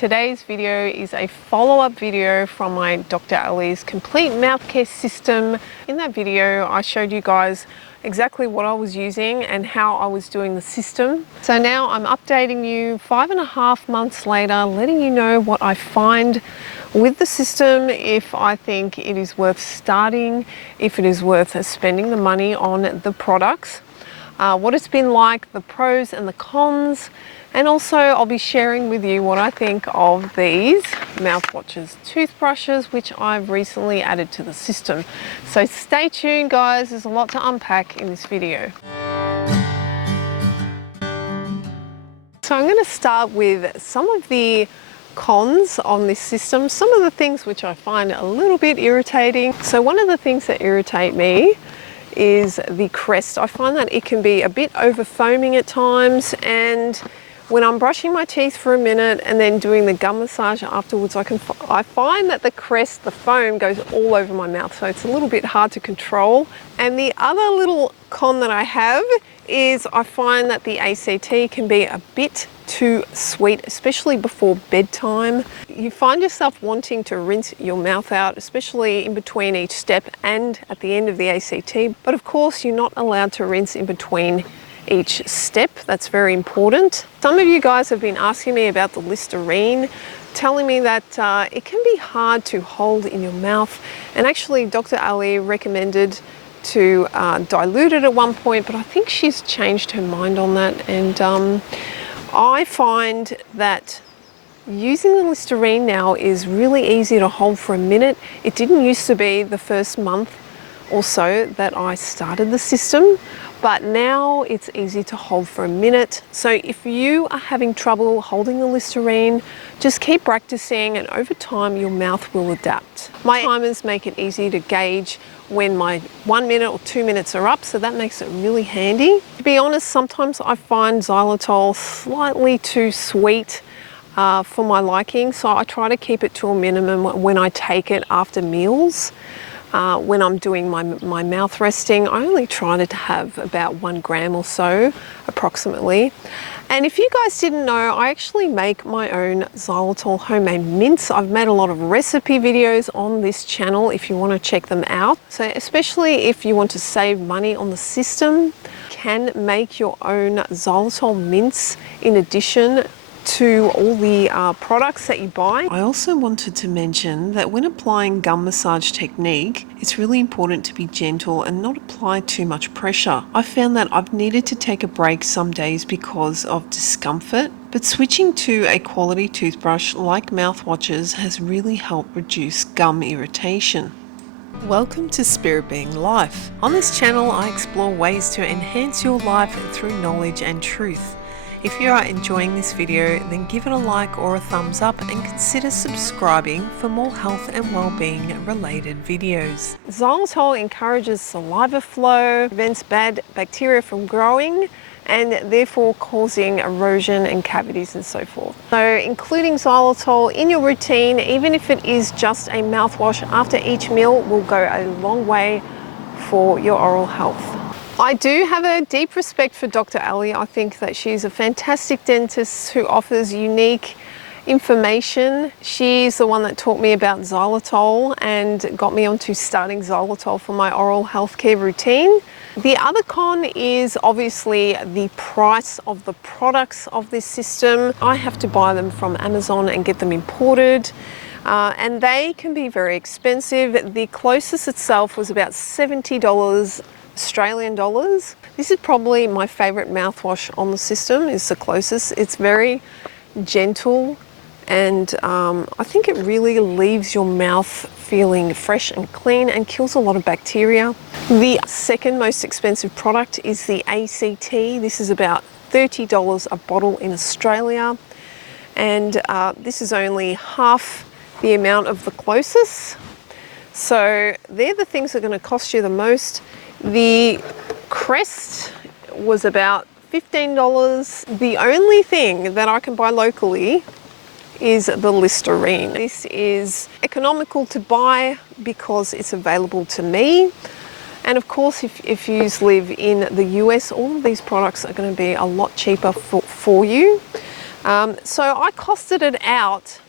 Today's video is a follow-up video from my Dr. Ellie's Complete Mouthcare System. In that video, I showed you guys exactly what I was using and how I was doing the system. So now I'm updating you 5.5 months later, letting you know what I find with the system, if I think it is worth starting, if it is worth spending the money on the products, what it's been like, the pros and the cons, and also I'll be sharing with you what I think of these Mouthwatchers toothbrushes, which I've recently added to the system. So stay tuned guys, there's a lot to unpack in this video. So I'm going to start with some of the cons on this system, some of the things which I find a little bit irritating. So one of the things that irritate me is the crest. I find that it can be a bit over foaming at times, and when I'm brushing my teeth for a minute and then doing the gum massage afterwards, I find that the crest, the foam, goes all over my mouth, so it's a little bit hard to control. And the other little con that I have is I find that the ACT can be a bit too sweet, especially before bedtime. You find yourself wanting to rinse your mouth out, especially in between each step and at the end of the ACT. But of course, you're not allowed to rinse in between each step. That's very important. Some of you guys have been asking me about the Listerine, telling me that it can be hard to hold in your mouth. And actually, Dr. Ellie recommended to dilute it at one point, but I think she's changed her mind on that. And I find that using the Listerine now is really easy to hold for a minute. It didn't used to be the first month or so that I started the system, but now it's easy to hold for a minute. So if you are having trouble holding the Listerine, just keep practicing, and over time your mouth will adapt. My timers make it easy to gauge when my 1 minute or 2 minutes are up, so that makes it really handy. To be honest, sometimes I find xylitol slightly too sweet for my liking, so I try to keep it to a minimum when I take it after meals. When I'm doing my mouth resting, I only try to have about 1 gram or so, approximately. And if you guys didn't know, I actually make my own xylitol homemade mints. I've made a lot of recipe videos on this channel if you want to check them out. So especially if you want to save money on the system, you can make your own xylitol mints in addition to all the products that you buy. I also wanted to mention that when applying gum massage technique, it's really important to be gentle and not apply too much pressure. I found that I've needed to take a break some days because of discomfort, but switching to a quality toothbrush like Mouthwatchers has really helped reduce gum irritation. Welcome to Spirit Being Life. On this channel, I explore ways to enhance your life through knowledge and truth. If you are enjoying this video, then give it a like or a thumbs up and consider subscribing for more health and well-being related videos. Xylitol encourages saliva flow, prevents bad bacteria from growing, and therefore causing erosion and cavities and so forth. So including xylitol in your routine, even if it is just a mouthwash after each meal, will go a long way for your oral health. I do have a deep respect for Dr. Ellie. I think that she's a fantastic dentist who offers unique information. She's the one that taught me about xylitol and got me onto starting xylitol for my oral health care routine. The other con is obviously the price of the products of this system. I have to buy them from Amazon and get them imported. And they can be very expensive. The closest itself was about $70 Australian dollars. This is probably my favorite mouthwash on the system, is the closest. It's very gentle, and I think it really leaves your mouth feeling fresh and clean and kills a lot of bacteria. The second most expensive product is the ACT. This is about $30 a bottle in Australia, and this is only half the amount of the closest. So they're the things that are going to cost you the most. The crest was about $15. The only thing that I can buy locally is the Listerine. This is economical to buy because it's available to me. And of course, if you live in the US, all of these products are going to be a lot cheaper for you. So I costed it out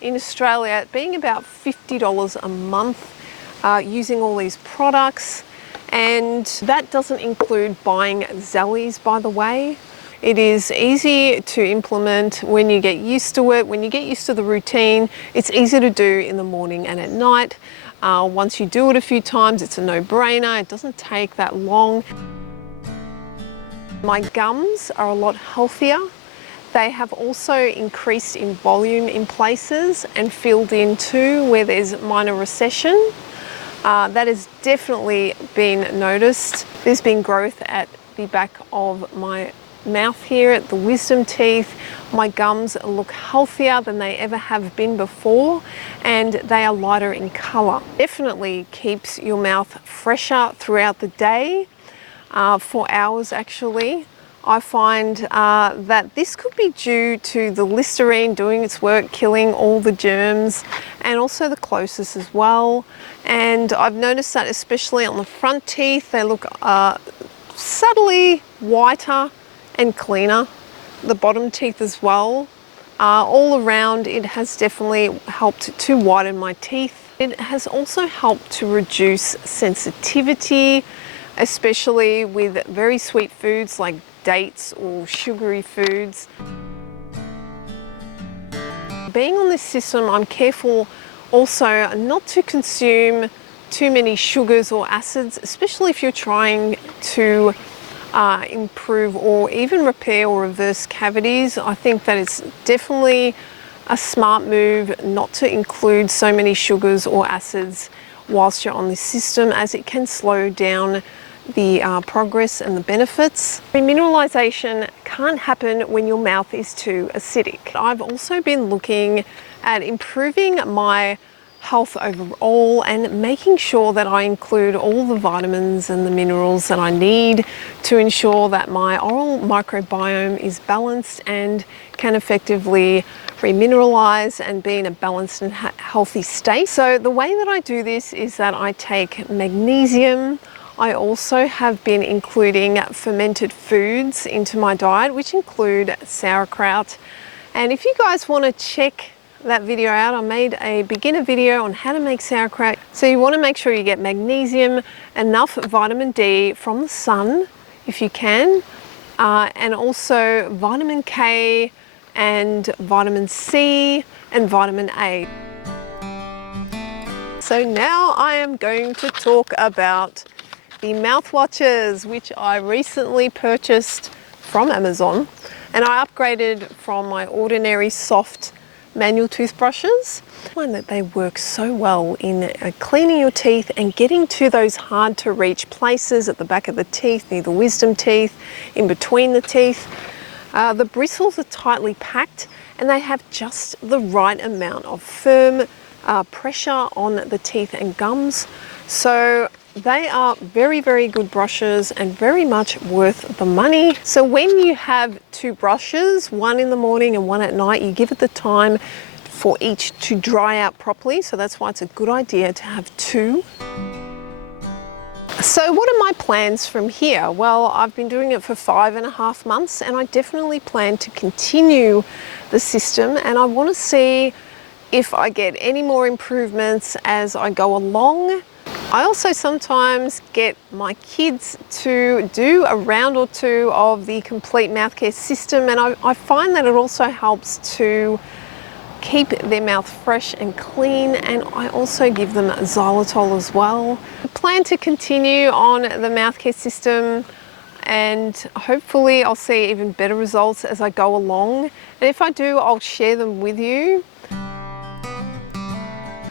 in Australia at being about $50 a month using all these products, and that doesn't include buying Xylitol, by the way. It is easy to implement when you get used to it, when you get used to the routine. It's easy to do in the morning and at night. Once you do it a few times, it's a no-brainer. It doesn't take that long. My gums are a lot healthier. They have also increased in volume in places and filled in too where there's minor recession. That has definitely been noticed. There's been growth at the back of my mouth here, at the wisdom teeth. My gums look healthier than they ever have been before, and they are lighter in color. Definitely keeps your mouth fresher throughout the day, for hours actually. I find that this could be due to the Listerine doing its work, killing all the germs, and also the closis as well. And I've noticed that especially on the front teeth, they look subtly whiter and cleaner. The bottom teeth as well. All around, it has definitely helped to whiten my teeth. It has also helped to reduce sensitivity, especially with very sweet foods like dates or sugary foods. Being on this system, I'm careful also not to consume too many sugars or acids, especially if you're trying to improve or even repair or reverse cavities. I think that it's definitely a smart move not to include so many sugars or acids whilst you're on this system, as it can slow down the progress and the benefits. Remineralization can't happen when your mouth is too acidic. I've also been looking at improving my health overall and making sure that I include all the vitamins and the minerals that I need to ensure that my oral microbiome is balanced and can effectively remineralize and be in a balanced and healthy state. So the way that I do this is that I take magnesium. I also have been including fermented foods into my diet, which include sauerkraut. And if you guys want to check that video out, I made a beginner video on how to make sauerkraut. So you want to make sure you get magnesium, enough vitamin D from the sun if you can, and also vitamin K and vitamin C and vitamin A. So now I am going to talk about the Mouthwatchers, which I recently purchased from Amazon, and I upgraded from my ordinary soft manual toothbrushes. I find that they work so well in cleaning your teeth and getting to those hard to reach places at the back of the teeth, near the wisdom teeth, in between the teeth. The bristles are tightly packed and they have just the right amount of firm pressure on the teeth and gums. So they are very, very good brushes and very much worth the money. So when you have two brushes, one in the morning and one at night, you give it the time for each to dry out properly. So that's why it's a good idea to have two. So what are my plans from here? Well, I've been doing it for 5.5 months and I definitely plan to continue the system, and I want to see if I get any more improvements as I go along. I also sometimes get my kids to do a round or two of the Complete Mouthcare System, and I find that it also helps to keep their mouth fresh and clean, and I also give them Xylitol as well. I plan to continue on the Mouthcare System, and hopefully I'll see even better results as I go along, and if I do, I'll share them with you.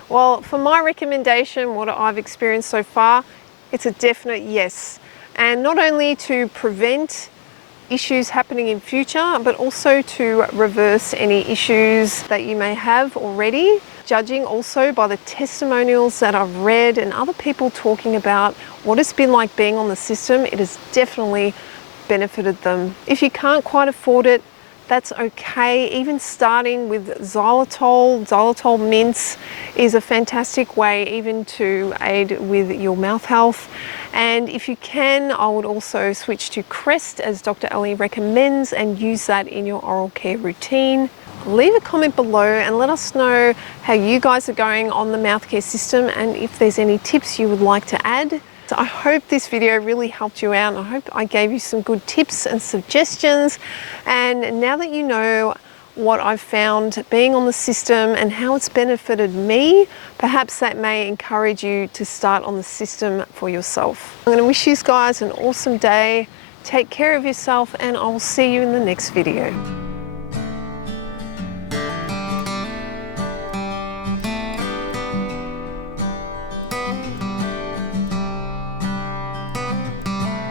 Well, for my recommendation, what I've experienced so far, it's a definite yes. And not only to prevent issues happening in future, but also to reverse any issues that you may have already. Judging also by the testimonials that I've read and other people talking about what it's been like being on the system, it has definitely benefited them. If you can't quite afford it, that's okay. Even starting with xylitol mints is a fantastic way even to aid with your mouth health. And if you can, I would also switch to Crest as Dr. Ellie recommends and use that in your oral care routine. Leave a comment below and let us know how you guys are going on the mouth care system and if there's any tips you would like to add. So I hope this video really helped you out, and I hope I gave you some good tips and suggestions. And now that you know what I've found being on the system and how it's benefited me, perhaps that may encourage you to start on the system for yourself. I'm going to wish you guys an awesome day. Take care of yourself, and I'll see you in the next video.